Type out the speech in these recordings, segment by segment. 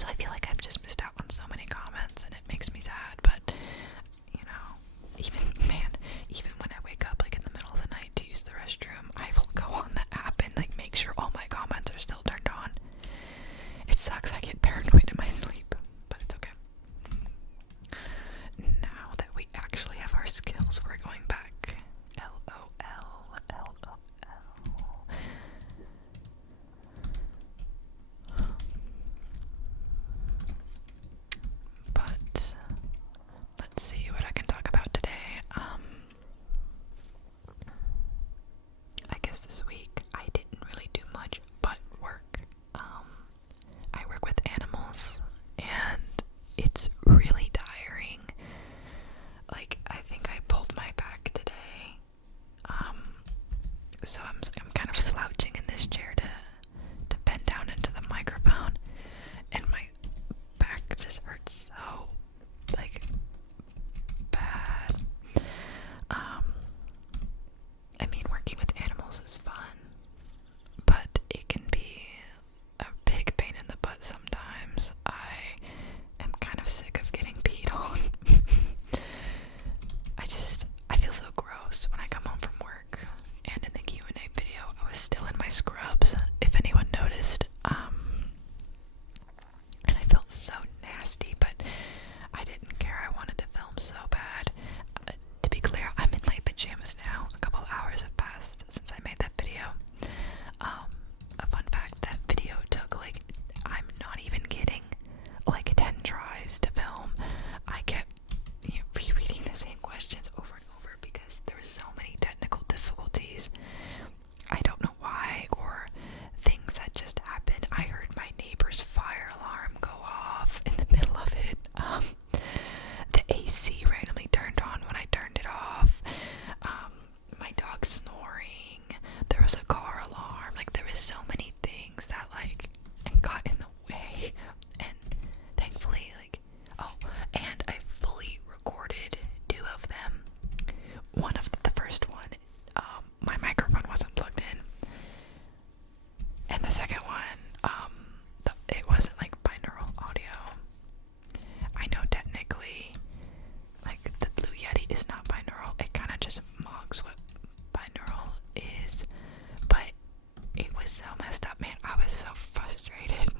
So I feel like I've just missed out on so many comments and it makes me sad, but you know, even when I wake up like in the middle of the night to use the restroom, I will go on the app and like make sure all my comments are still turned on. It sucks, I get paranoid in my sleep, but it's okay. Now that we actually have our skills, we're going back. LOL, LOL. But let's see what I can talk about today. I guess this week I didn't really do much but work. I work with animals and it's really tiring. Like, I think I pulled my back today. So I'm kind of slouching in this chair to bend down into the microphone, and my back just hurts so like bad. I mean, working with animals is fun, but it can be a big pain in the butt sometimes. I am kind of sick of getting peed on. I feel so gross when I come home from work. And in the Q&A video, I was still in my scrubs, if anyone noticed. And I felt so nasty, but I didn't care. I wanted to film so bad. To be clear, I'm in my pajamas now. A couple hours have passed since I made that video. A fun fact, that video took I'm not even kidding, 10 tries to film. I kept rereading the same questions over and over because there were so many technical difficulties. I don't know why, or things that just happened. I heard my neighbor's fire alarm go off in the middle of it. The AC randomly turned on when I turned it off. My dog snoring. There was a car alarm. There was so many things that and got in the way. And thankfully, and I fully recorded 2 of them. One of the first one, my microphone wasn't plugged in, and the second one, it wasn't binaural audio. I know technically, the Blue Yeti is not binaural. It kind of just mocks what binaural is, but it was so messed up, man. I was so frustrated.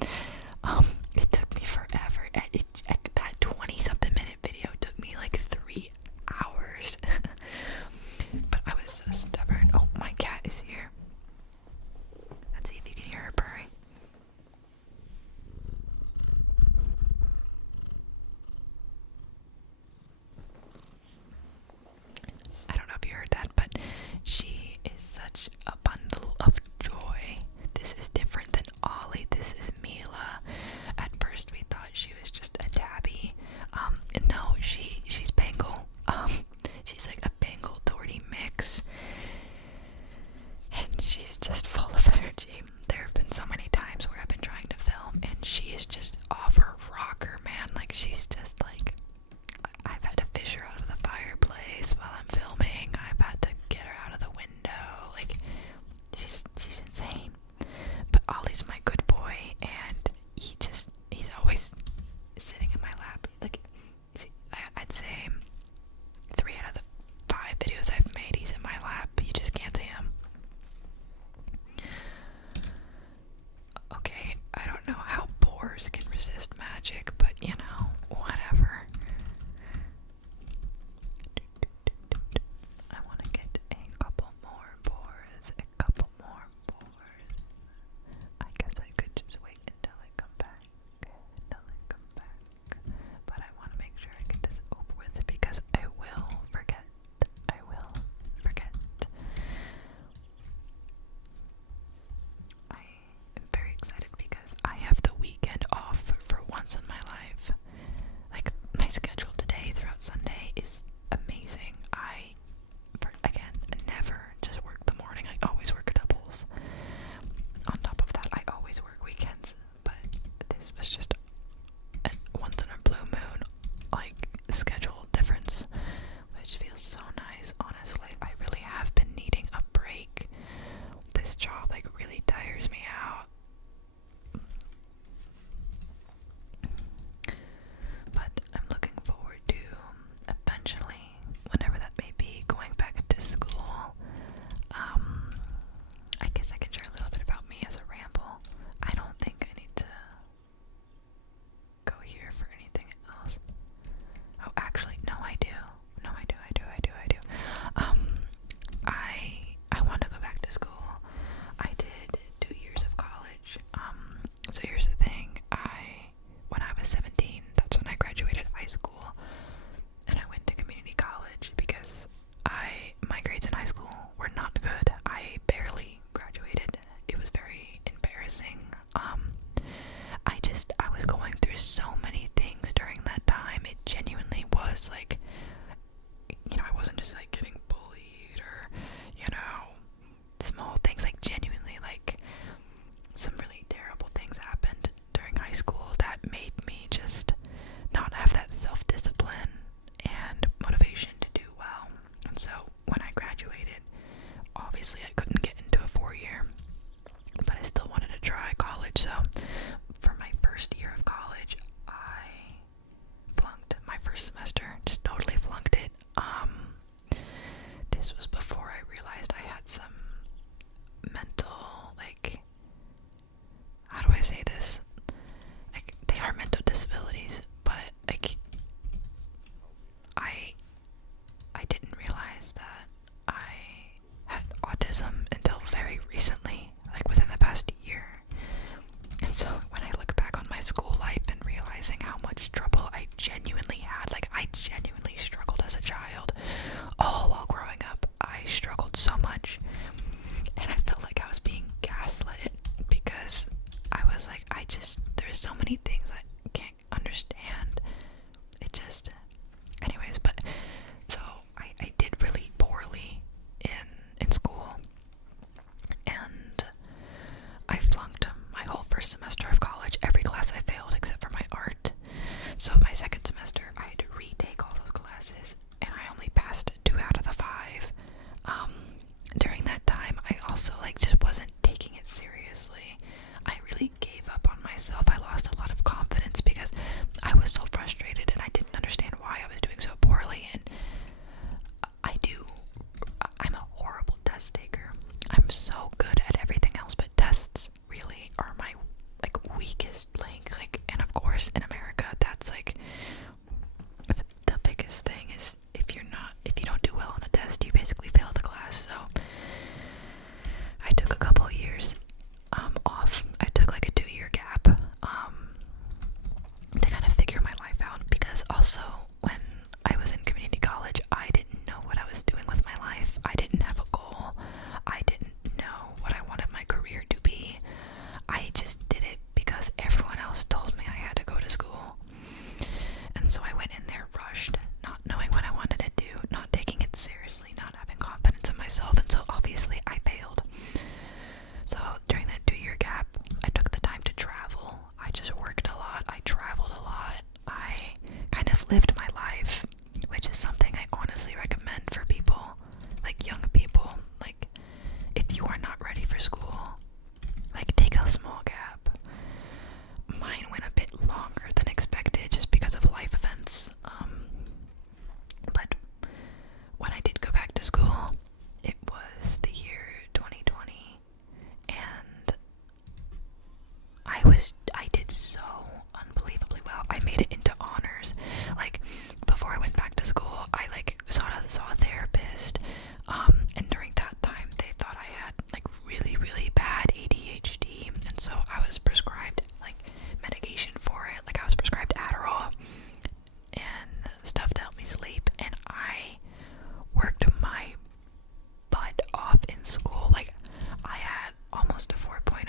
It took me forever. That 20-something minute video took me 3 hours. But I was so stubborn. Oh, my cat is here. Let's see if you can hear her purring. I don't know if you heard that, but she is such a bundle of joy. This is different than Ollie. This is Mila. At first we thought she was just a tabby. And no, she's Bengal. She's a Bengal Doherty mix. And she's just full of energy. There have been so many times where I've been trying to film and she is just off her rocker, man. She's just I've had to fish her out of the fireplace while I'm filming. I've had to get her out of the window. She's insane. But Ollie's my good boy, and he's always sitting in my lap. I'd say 3 out of the 5 videos I've made, he's in my lap. You just can't see him. Okay, I don't know how boars can resist magic, but whatever. I want to get a couple more boars. I guess I could just wait until I come back. But I want to make sure I get this over with because I will forget. I am very excited because I have the weekend off for once in my life. there's so many things I can't understand. It just, anyways, but, so, I did really poorly in school, and I flunked my whole first semester of college. Every class I failed except for my art. So my second semester, I had to retake all those classes, and I only passed 2 out of the 5. During that time, I also, just wasn't taking it seriously. I really gave up on myself. I lost a lot of confidence because I was so frustrated, and I didn't understand why I was doing so poorly, and I'm a horrible test taker. I'm so good at everything else, but tests really are my, weakest link, and of course, in America, that's, the biggest thing is if you don't do well on a test, you basically fail the class. So I took a couple years off. I took a 2-year gap to kind of figure my life out, because also when I was in community college, I didn't know what I was doing with my life. I didn't have a goal. I didn't know what I wanted my career to be. I just did it because everyone else told me I had to go to school. And so I went in there rushed, not knowing what I wanted to do, not taking it seriously, not having confidence in myself, and so obviously I failed. So during that 2-year gap, I took the time to travel. I just worked a lot. I traveled a lot. I kind of lived my life, which is something I honestly recommend for people, young people. If you are not ready for school, take a small gap. Mine went a bit longer than expected just because of life events. But when I did go back to school, it was the year 2020, and I did so unbelievably well. I made it into honors. Before I went back to school, I saw a therapist, and during that time they thought I had really, really bad ADHD, and so I was prescribed medication for it. I was prescribed Adderall and stuff to help me sleep, and I worked my butt off in school. I had almost a 4.0.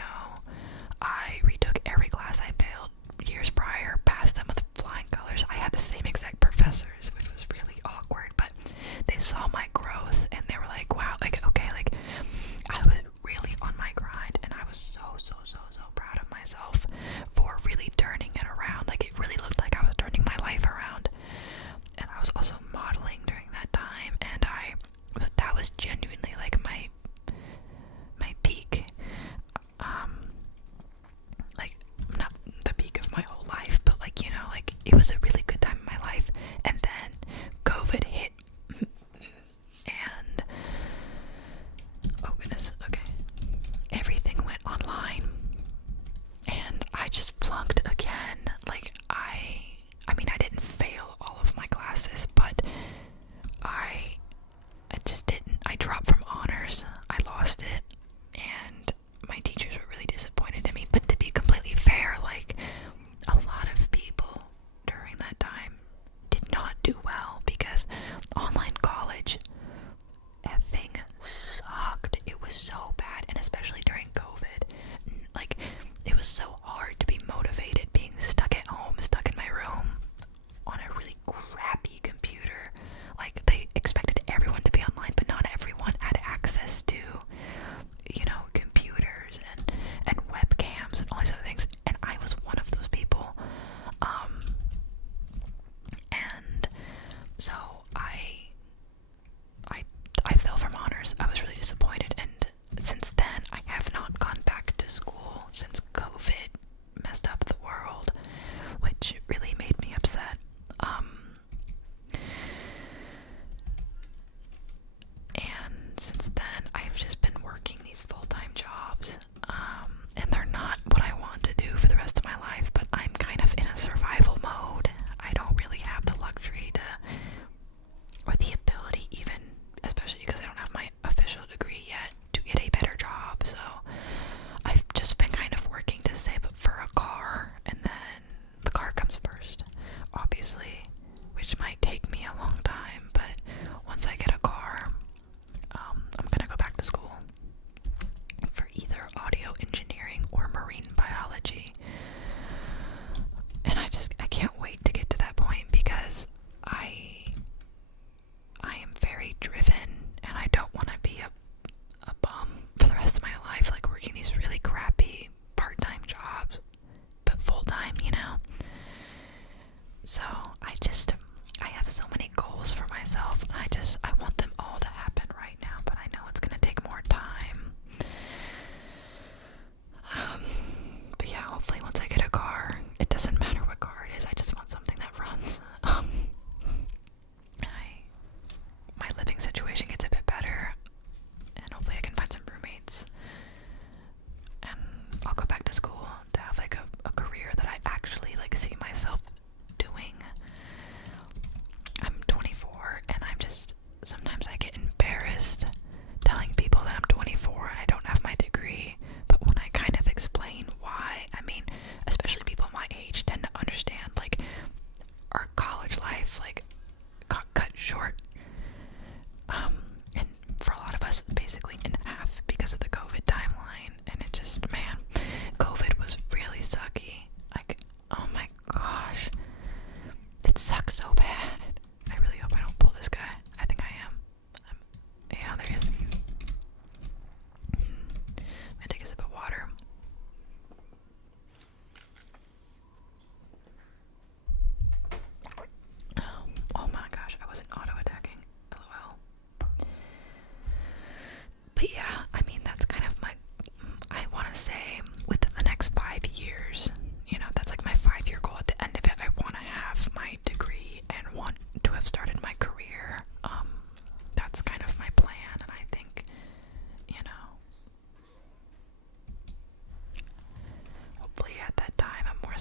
I retook every class I failed years prior, passed them with flying colors. I had the same exact professors, which was really awkward, but they saw my growth and they were like, wow, okay, I was really on my grind, and I was so proud of myself for really turning it around. It really looked like I was turning my life around. And I was also modeling during that time, and that was genuinely my peak. Not the peak of my whole life, but it was a really good time in my life. And then COVID hit, and oh goodness, okay, everything went online, and I just flunked again.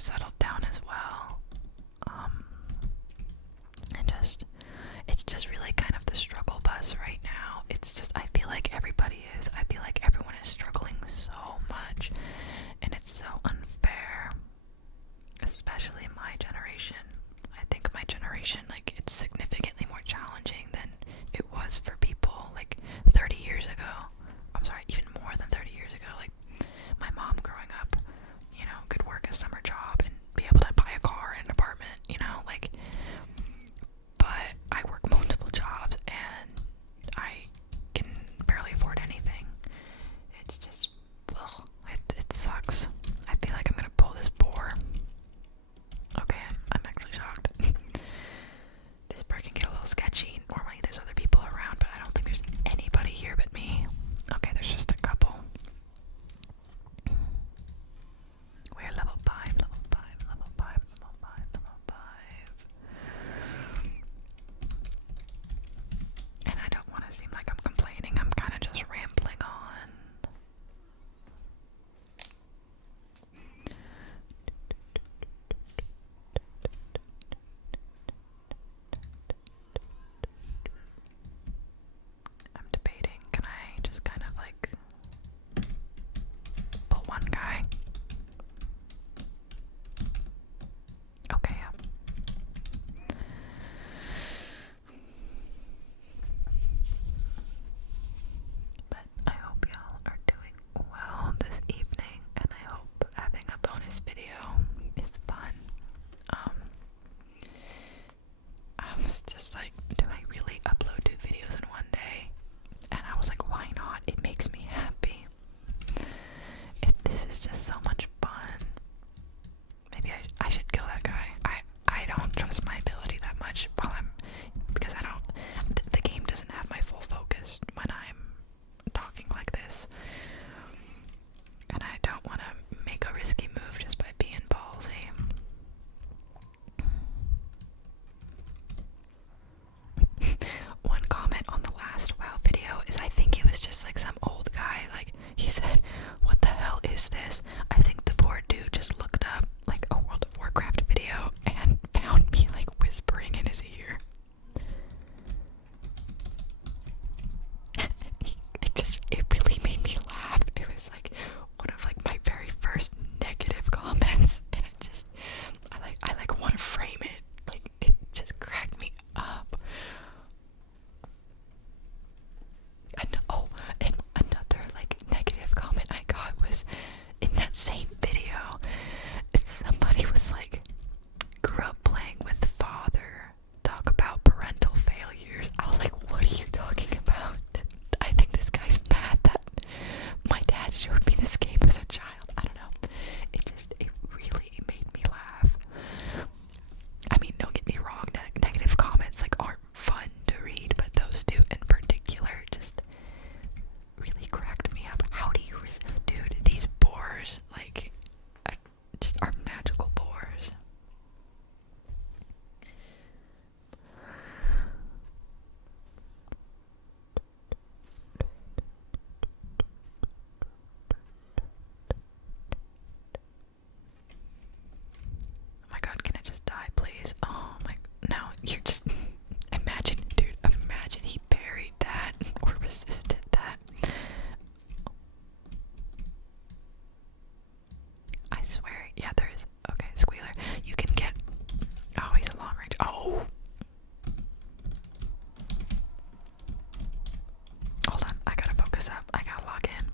settled down as well. And just, it's just really kind of the struggle bus right now. It's just, I feel like everybody is. I feel like everyone is struggling so much, and it's so unfair, especially my generation. I think my generation, like, it's significantly more challenging than it was for people, like, 30 years ago. I'm sorry, even more than 30 years ago. Like, my mom growing up, you know, could work a summer job and be able to buy a car and an apartment, you know, like, but I work multiple jobs and I can barely afford anything. It's just, ugh, it sucks. I feel like I'm gonna pull this bore. Okay, I'm actually shocked. This part can get a little sketchy. Normally there's other people around, but I don't think there's anybody here but me. Okay, there's just a couple. We're level 5, level 5, level 5, level 5, level 5. And I don't want to seem like I'm complaining. I'm kind of just rambling on. I'm debating, can I just kind of like pull one guy? Okay, yeah. But I hope y'all are doing well this evening, and I hope having a bonus video is fun. I was just like, do I really upload 2 videos in one day? And I was like, why not? It makes me happy. This is just so much fun. Maybe I should kill that guy. I don't trust my ability that much because I don't, the game doesn't have my full focus when I'm talking like this. And I don't want to make a risky move just by being ballsy. One comment on the last WoW video is I think it was just like some old guy, like he said, what the hell is this? I think the poor dude just looked up like a World of Warcraft video and found me like whispering in his ear. It really made me laugh. It was like one of like my very first negative comments, and I like want to frame it. Like, it just cracked me up. And another like negative comment I got was in that same video. Somebody was like, grew up playing with father, talk about parental failures. I was like, what are you talking about? I think this guy's mad that my dad showed me this game as a child. I don't know. It really made me laugh. I mean, don't get me wrong, negative comments like aren't fun to read, but those two in particular just really cracked me up. How do you dude, these boars like just are magical boars. Oh my god, can I just die, please? Oh my, no, you're just, imagine, dude, imagine he parried that or resisted that. I swear, yeah, there is. Okay, Squealer, you can get, oh, he's a long range. Oh! Hold on, I gotta focus up. I gotta log in.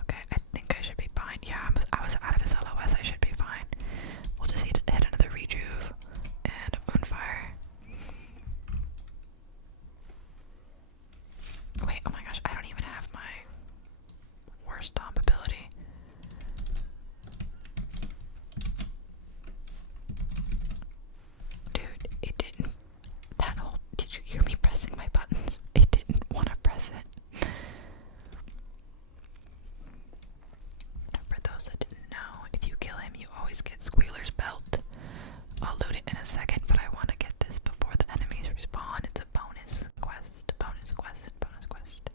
Okay, I think I should be fine. Yeah, I was out of his LOS. I should be fine. We'll just hit another rejuve and a moonfire. Wait, oh my gosh, I don't even have my worst stomp ability. Dude, it didn't. Did you hear me pressing my buttons? It didn't want to press it. For those that didn't know, if you kill him, you always get Squealer's belt. I'll loot it in a second, but I want to get this before the enemies respawn. It's a bonus quest, bonus quest, bonus quest.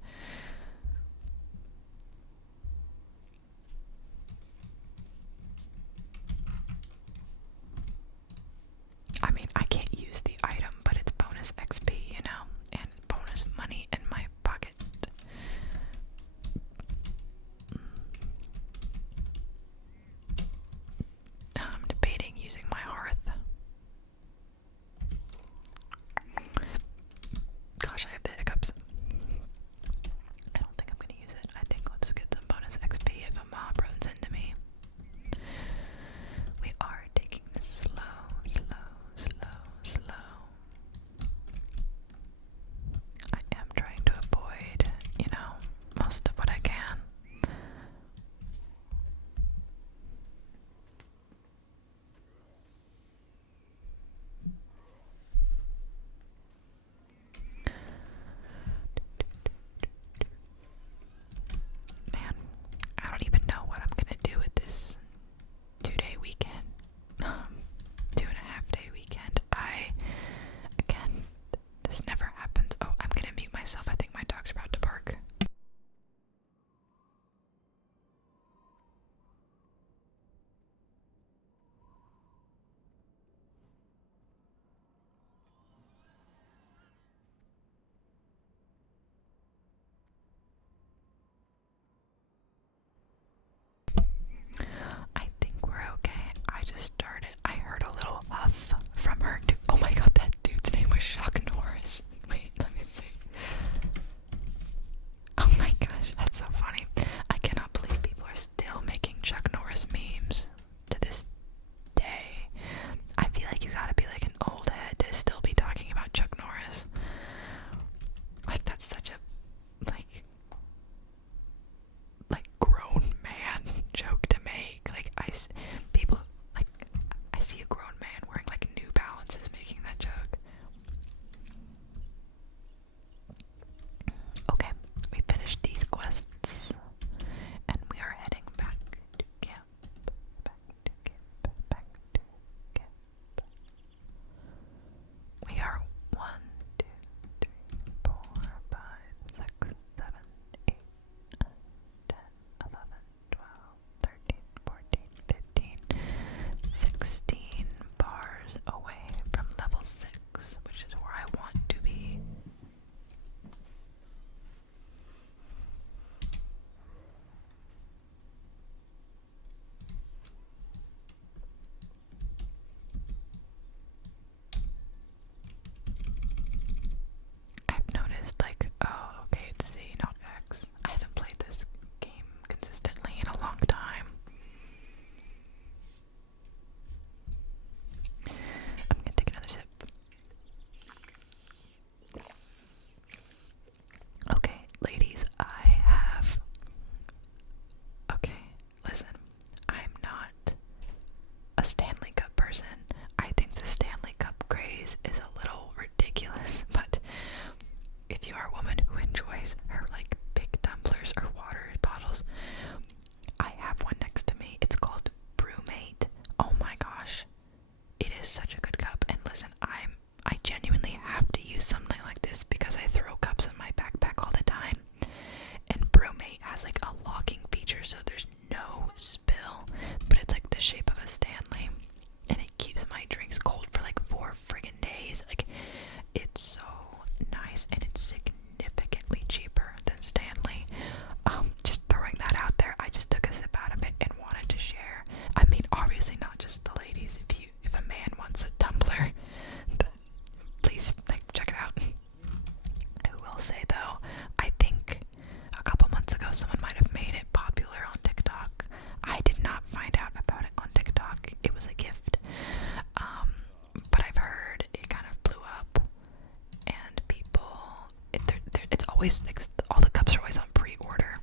always, like, all the cups are always on pre-order,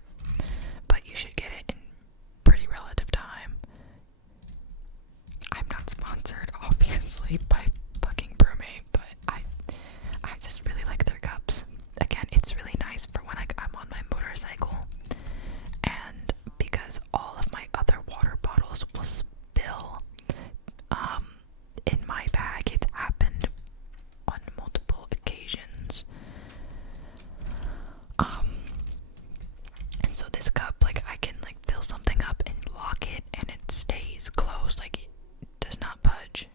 but you should get it in pretty relative time. I'm not sponsored, obviously, by fucking Brewmate, but I just really like their cups. Again, it's really nice for when I'm on my motorcycle, and because all of my other water bottles will spill in my bag. It's happened on multiple occasions. And so this cup, like, I can, like, fill something up and lock it, and it stays closed, like, it does not budge.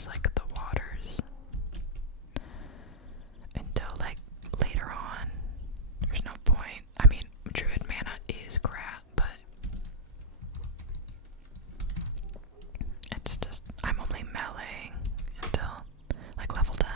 use like the waters until like later on. There's no point. I mean, druid mana is crap, but it's just, I'm only meleeing until like level 10.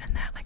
interested in that.